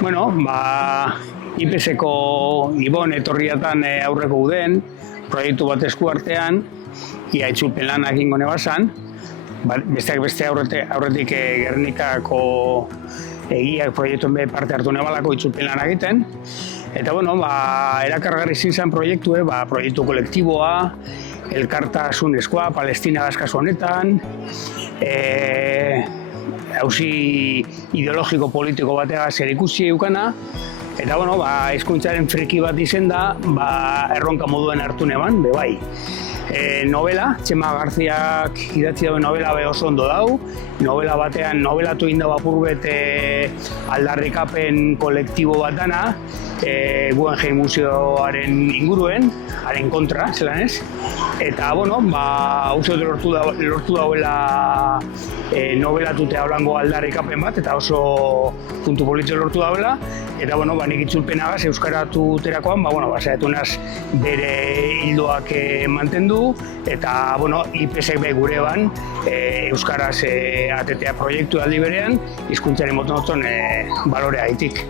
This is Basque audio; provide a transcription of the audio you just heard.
Bueno, IPS-ko Ibon etorriatan aurreko uden, proiektu bat esku artean, ia itzulpen lanak egingo nebazan, besteak beste aurretik Gernikako egiak proiektuen be parte hartu nebalako itzulpen lan egiten. Eta erakargarri zintzen proiektu kolektiboa, elkartasunezkoa, Palestina kasu honetan, auzi ideologiko politiko batean zer ikusi eukana, eta hizkuntzaren friki bat izen da, erronka moduen hartu neban, bai. Novela, Txema Garziak idatzi dauen novela oso ondo dau, novela batean novelatu egin dau apurbet aldarrikapen kolektibo bat dana, Guggenheim Museoaren inguruen, haren kontra, zelan ez? Eta, uste dut lortu dauela novelatute haulango aldarrikapen bat, eta oso puntu politxo lortu dauela, eta, nik itzulpenagaz euskaratu terakoan, saiatu naz bere hildoak mantendu, eta, IPS-ek be gureban, euskaraz atetea proiektu aldi berean, hizkuntzaren moton balorea haitik.